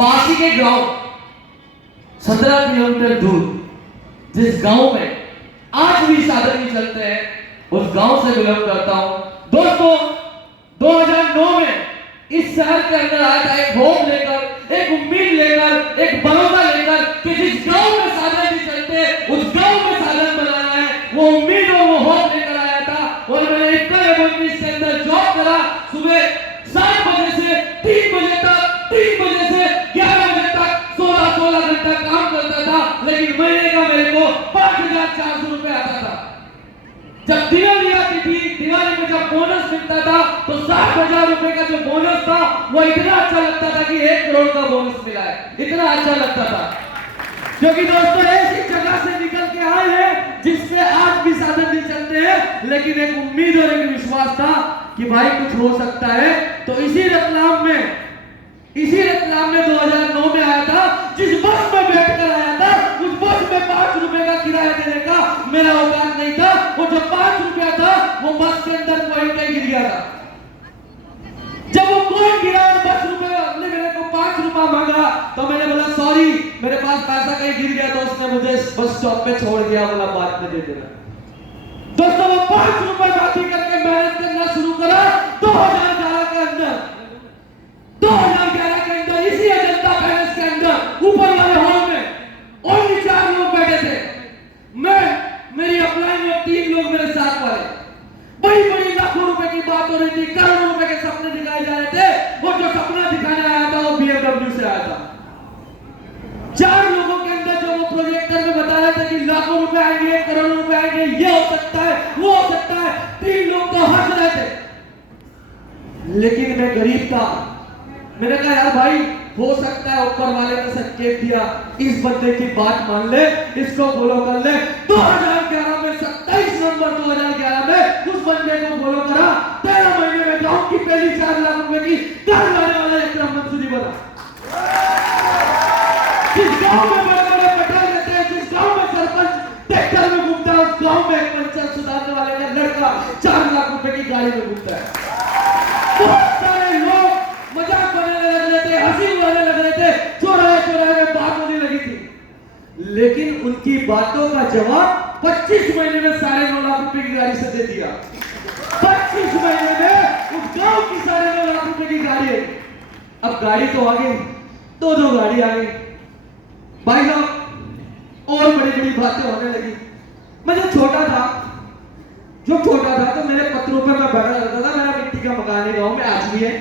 पास ही के गांव 17 किलोमीटर दूर जिस गांव में आज भी साधन नहीं चलते हैं, उस गांव से बिलोंग करता हूं। दोस्तों 2009 में इस शहर के अंदर आया था एक होप लेकर, एक उम्मीद लेकर, एक भरोसा लेकर कि जिस गांव में साधन नहीं चलते उस गांव में साधन बनाना है। वो उम्मीद और वो होप लेकर आया था और मैंने इसके अंदर जॉब करा। सुबह 7 बजे से 3 बजे तक, 3 बजे से 11 बजे तक 16 घंटा काम करता था, लेकिन महीने का मेरे को 5,400 रुपए आता था। जब दिवाली आती थी, दिवाली में जब बोनस मिलता था तो 60,000 रुपए का जो बोनस था वो इतना अच्छा लगता था कि 1 करोड़ का बोनस मिला है, इतना अच्छा लगता था। क्योंकि दोस्तों ऐसी जगह से निकल के आए हैं जिससे आज भी साधन नहीं चलते हैं, लेकिन एक उम्मीद और एक विश्वास था कि भाई कुछ हो सकता है। तो इसी रतलाम में 2009 में आया था, जिस बस में बैठकर आया था उस बस में 5 रुपए का किराया देने का मेरा औकात नहीं था। वो जो 5 रुपया था वो बस के अंदर कोई कहीं गिर गया था। जब वो कोई गिरा और 10 रुपए अपने मेरे को 5 रुपया मांगा तो मैंने बोला सॉरी मेरे पास पैसा कहीं गिर गया, तो उसने मुझे बस स्टॉप पे छोड़ दिया, बोला बाद में दे देना। दोस्तों वो 5 रुपए बाकी करके मेहनत करना शुरू करा। 2011 के अंदर इसी अजंता पैलेस के अंदर ऊपर वाले हॉल में ओनली 4 लोग बैठे थे। मैं, मेरी अपलाइन में 3 लोग मेरे साथ वाले। बड़ी लाखों रुपए की बात हो रही थी, करोड़ों रुपए के सपने दिखाए जा रहे थे और जो सपना दिखाने आया था वो BMW से आया था। 4 लोगों के अंदर जो वो प्रोजेक्टर में बता रहे थे कि लाखों रुपए आएंगे, करोड़ों रुपए आएंगे, ये हो सकता है, वो हो सकता है, 3 लोग तो हंस रहे थे। लेकिन मैं गरीब था। मैंने कहा यार भाई हो सकता है ऊपर वाले ने संकेत दिया, इस बंदे की बात मान ले, इसको फॉलो कर ले। 2011 में 27 नवंबर 2011 में उस बंदे को फॉलो करा। 13 महीने में गांव की पहली 4 लाख रुपए की कार लाने वाला एक मंसूरी बना। जिस गांव में बड़े-बड़े पटेल रहते हैं, जिस गांव में सरपंच ट्रैक्टर में घूमता है, उस गांव में एक पंचायत सुधारने वाले का लड़का 4 लाख रुपए की गाड़ी में घूमता है। बहुत सारे लोग मजाक बनाने लग रहे थे, हंसी उड़ाने लग रहे थे, चौराहे में बात होने लगी थी, लेकिन उनकी बातों का जवाब 25 महीने में 9.5 लाख रुपए की गाड़ी से दे दिया। 25 महीने में उस गांव की 9.5 लाख रुपए की गाड़ी है। अब गाड़ी तो आ गई, 2 गाड़ी आ गई भाई साहब, और बड़ी बातें होने लगी। मैं जब छोटा था तो मेरे पत्रों पर मैं बैठा रहता था। मेरा मिट्टी का मकान है गांव में, आज भी है,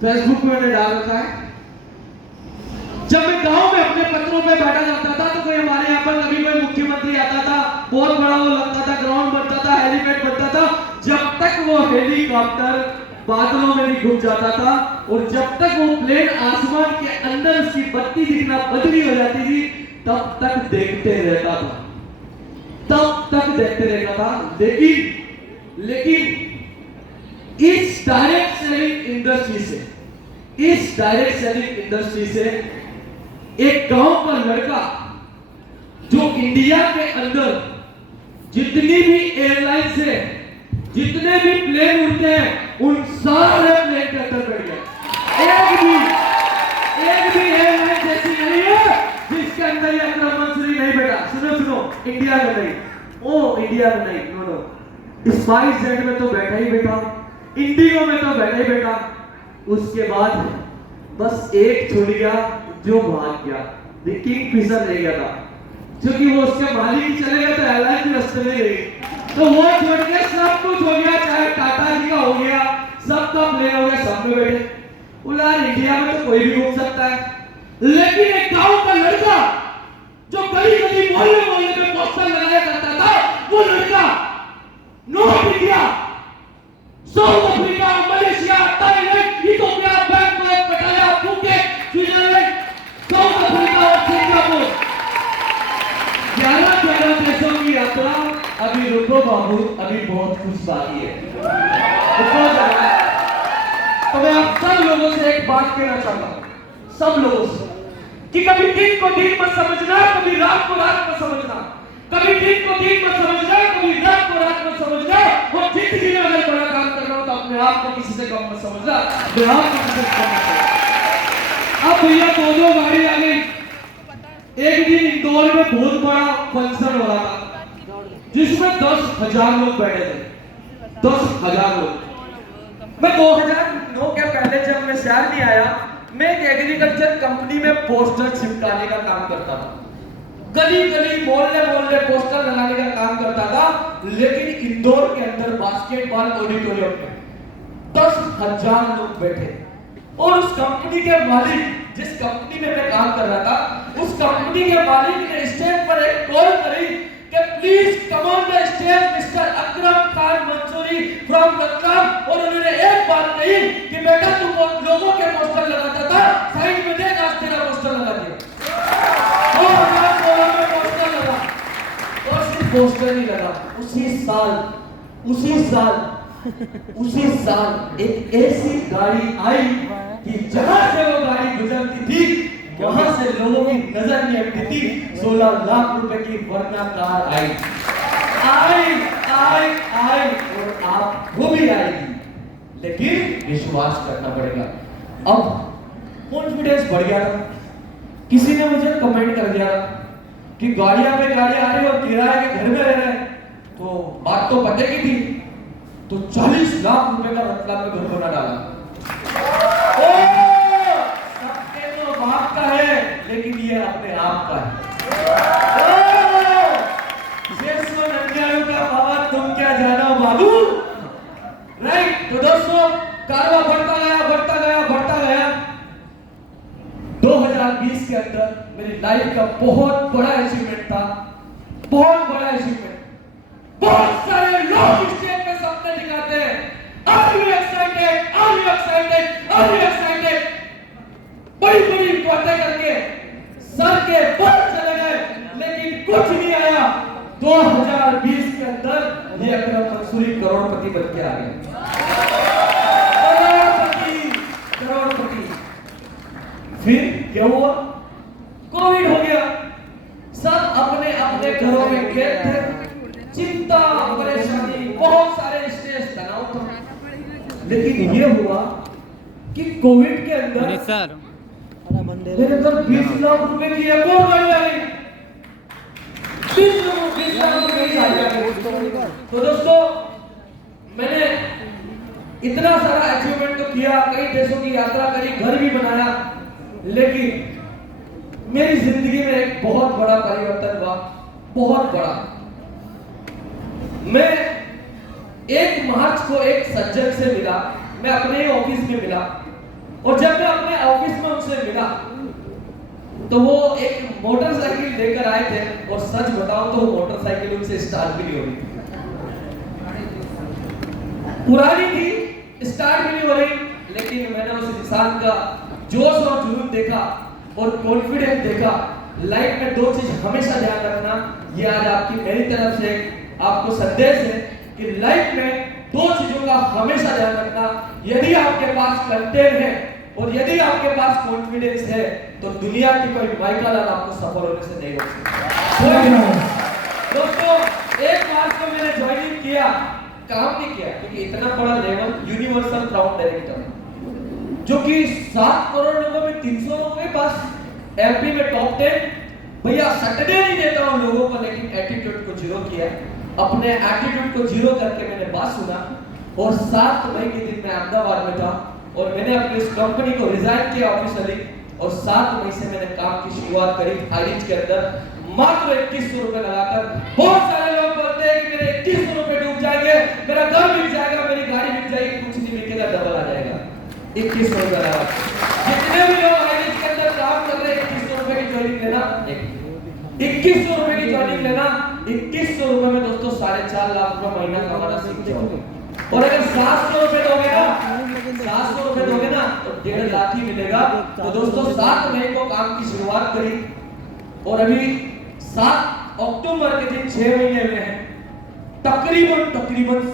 फेसबुक में मैंने डाल रखा है। जब मैं गांव में अपने पत्रों पे बैठा जाता था तो कोई हमारे यहाँ पर कभी कोई मुख्यमंत्री आता था, बहुत बड़ा वो लगता था, ग्राउंड बनता था, हेलीपैड बनता था। जब तक वो हेलीकॉप्टर बादलों में नहीं घुस जाता था और जब तक वो प्लेन आसमान के अंदर उसकी बत्ती दिखना बदली हो जाती थी, तब तक देखते रहता था। लेकिन इस डायरेक्ट सेलिंग इंडस्ट्री से एक गांव का लड़का जो इंडिया के अंदर जितनी भी एयरलाइंस है, जितने भी प्लेन उड़ते हैं, उन सारे प्लेन के अंदर बैठ गया। एक भी एयरलाइन ऐसी नहीं है जिसके अंदर ये अकरम मंसूरी नहीं बैठा। सुनो, इंडिया में नहीं, नो, स्पाइस जेट में तो बैठा ही बैठा, इंडिगो में तो बैठा ही बैठा। उसके बाद बस एक छूट गया जो भाग गया, किंग फिशर रह गया था, क्योंकि वो उसके मालिक ही चले गए तो एयरलाइन भी रास्ते में गई। तो वो छोड़ के सब कुछ हो गया, चाहे टाटा जी का हो गया, सबका प्लेन हो गया, सब में बैठे। बोला इंडिया में तो कोई भी घूम सकता है, लेकिन एक गांव का लड़का जो गली मोहल्ले में पोस्टर लगाया करता था, वो लड़का north India, south Africa, Malaysia, Thailand, Ethiopia, Bangkok, पटाया, फुकेट, स्विट्जरलैंड, साउथ अफ्रीका और सिंगापुर, 11 देशों की यात्रा। अभी रुको बाबू, अभी बहुत कुछ बाकी है। तो मैं आप सब लोगों से एक बात कहना चाहता हूं, सब लोगों से, कि कभी दिन को दिन मत समझना, कभी रात को रात मत समझना, कभी दिन को दिन मत समझना, कभी रात को रात मत समझना। और जिंदगी में अगर बड़ा काम करना हो तो अपने आप को किसी से कम मत समझना, अपने आप को किसी से कम मत समझना। अब भैया दो गाड़ी आ गई। एक दिन इंदौर में बहुत बड़ा फंक्शन हो रहा था जिसमें 10,000 लोग बैठे थे। 10,000 लोग। मैं 2009 के पहले जब मैं शहर नहीं आया, मैं एक एग्रीकल्चर कंपनी में पोस्टर चिपकाने का काम करता था। गली गली मोहल्ले मोहल्ले पोस्टर लगाने का काम करता था। लेकिन इंदौर के अंदर बास्केटबॉल ऑडिटोरियम में 10,000 लोग बैठे और उस कंपनी के मालिक, जिस कंपनी में मैं काम कर रहा था, उस कंपनी के मालिक ने स्टेज पर एक कॉल करी कि please come on the stage mister Akram Khan Mansuri from Ratlam. और उन्होंने एक बात कही कि बेटा तू लोगों के पोस्टर लगाता था, साइड में देख आज तेरा पोस्टर लगा दिया। 2016 में पोस्टर लगा और सिर्फ पोस्टर नहीं लगा, उसी साल एक ऐसी गाड़ी आई कि जहां से वो गाड़ी गुजरती थी वहां से लोगों की नजर नहीं हटती थी। 16 लाख रुपए की वर्ना कार आई और आपको भी आएगी, लेकिन विश्वास करना पड़ेगा। अब कॉन्फिडेंस बढ़ गया था। किसी ने मुझे कमेंट कर दिया कि गाड़ियां पे गाड़ियां आ रही और किराए के घर में रह रहे, तो बात तो पते की थी। तो 40 लाख रुपए का रतलाम में घर बना डाला। सबके तो बाप का है, लेकिन ये अपने आप का है। का बाबा तुम क्या जानो बाबू, राइट। तो दोस्तों कारवा बढ़ता गया। 2020 के अंदर मेरी लाइफ का बहुत बड़ा अचीवमेंट था, बहुत सारे लोग स्टेज पे सपने दिखाते हैं। Are you excited? बड़ी बातें करके सर के बल चले गए, लेकिन कुछ नहीं आया। 2020 के अंदर ये अकरम मंसूरी करोड़पति बन के आ गए। करोड़पति। फिर क्या हुआ? कोविड हो गया। सब अपने अपने घरों में कैद थे, चिंता परेशानी, बहुत सारे स्ट्रेस तनाव था। लेकिन ये हुआ कि कोविड के अंदर मेरे अंदर 20 लाख रुपए की एक और गाड़ी आई। 20 लाख रुपए की गाड़ी आई। तो दोस्तों मैंने इतना सारा अचीवमेंट तो किया, कई देशों की यात्रा करी, घर भी बनाया, लेकिन मेरी जिंदगी में एक बहुत बड़ा परिवर्तन हुआ, बहुत बड़ा। मैं 1 मार्च को एक सज्जन से मिला, मैं अपने ही ऑफिस में मिला। और जब मैं अपने ऑफिस में उनसे मिला तो वो एक मोटरसाइकिल लेकर आए थे, और सच बताऊं तो वो मोटरसाइकिल उनसे स्टार्ट भी नहीं हो रही, पुरानी थी, स्टार्ट भी नहीं हो रही। लेकिन मैंने उस इंसान का जोश और जुनून देखा और कॉन्फिडेंस देखा। लाइफ में 2 चीज हमेशा ध्यान रखना, ये आज आपकी मेरी तरफ से आपको संदेश है कि लाइफ में 2 चीजों का हमेशा ध्यान रखना। यदि आपके पास कंटेंट है और यदि आपके पास कॉन्फिडेंस है, तो दुनिया की कोई माइकल आपको सफल होने से नहीं रोक सकता। दोस्तों 1 मार्च को मैंने ज्वाइनिंग किया, काम नहीं किया, क्योंकि इतना बड़ा लेवल यूनिवर्सल क्राउन डायरेक्टर, जो कि 7 करोड़ लोगों में 300 लोगों के पास, एमपी में टॉप 10। भैया सैटरडे नहीं देता हूं लोगों को, लेकिन एटीट्यूड को जीरो किया। अपने एटीट्यूड को जीरो करके मैंने बात सुना, और 7 मई के दिन मैं अहमदाबाद में था और मैंने अपनी इस कंपनी को रिजाइन किया ऑफिशियली। और 7 मई से मैंने काम की शुरुआत करी हाईरिच के अंदर, मात्र 2100 रुपए लगाकर। बहुत सारे लोग बोलते हैं कि मेरे 2100 रुपए डूब जाएंगे, मेरा घर बिक जाएगा, मेरी गाड़ी बिक जाएगी। कुछ नहीं बिकेगा, डबल आ जाएगा। 2100 रुपए लगा। जितने भी लोग हाईरिच के अंदर काम कर रहे हैं, 2100 रुपए की ज्वाइनिंग लेना, 2100 रुपए की ज्वाइनिंग लेना। 2100 रुपए में दोस्तों 4.5 लाख रुपए महीना कमाना सीख जाओगे। और अगर 700 रुपए दोगे ना, 700 रुपए दोगे ना, तो 1.5 लाख ही मिलेगा। तो दोस्तों 7 मई को काम की शुरुआत करी, और अभी 7 अक्टूबर के दिन 6 महीने हुए हैं। तकरीबन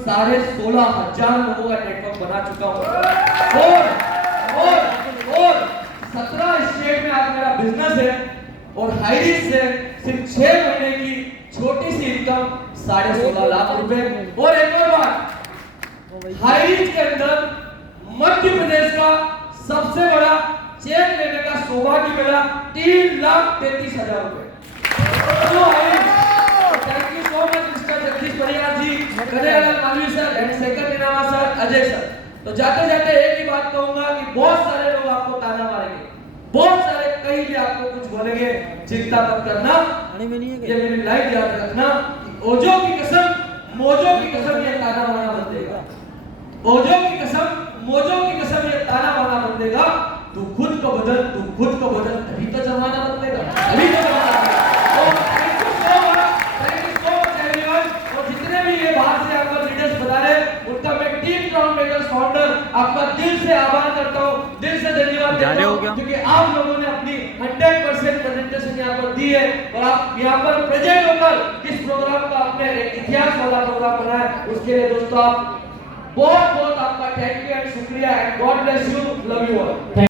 16,500 लोगों का नेटवर्क बना चुका हूं, और 17 स्टेट में आज मेरा बिजनेस है। और हाईरिच से सिर्फ 6 महीने की छोटी सी इनकम 16.5 लाख रुपए। और एक और बात, हाईरिच के अंदर मध्य प्रदेश का सबसे बड़ा चेक लेने का सौभाग्य मिला 3,33,000 रुपए। Thank you so much mister Jagdish Parihar ji, Kanhaiyalal Malviya sir and second इनामा सर अजय सर। तो जाते जाते एक ही बात कहूंगा कि बहुत सारे लोग आपको ताना मारेंगे, बहुत सारे कहीं भी आपको कुछ बोलेंगे, चिंता मत करना। ये मेरी लाइन याद रखना, ओजो की कसम मोजो की कसम ये ताना मारना बंद देगा। ओजो की कसम मोजो की कसम ये ताना मारना बंद देगा। तू खुद को बदल तभी तो जमाना बदलेगा, तभी तो जमाना बदलेगा। और thank you so much everyone. और जितने भी ये बाहर से आपका लीडर्स बता रहे उनका मैं टीम क्राउन मेकर्स फाउंडर आपका दिल से आभार करता हूं, दिल से धन्यवाद देता हूं, क्योंकि आप लोगों ने अपनी 100% प्रेजेंटेशन यहाँ पर दी है और आप यहाँ पर प्रेजेंट होकर इस प्रोग्राम का अपने इतिहास वाला प्रोग्राम बनाए। उसके लिए दोस्तों आप बहुत बहुत आपका थैंक यू एंड शुक्रिया and God bless you, love you all.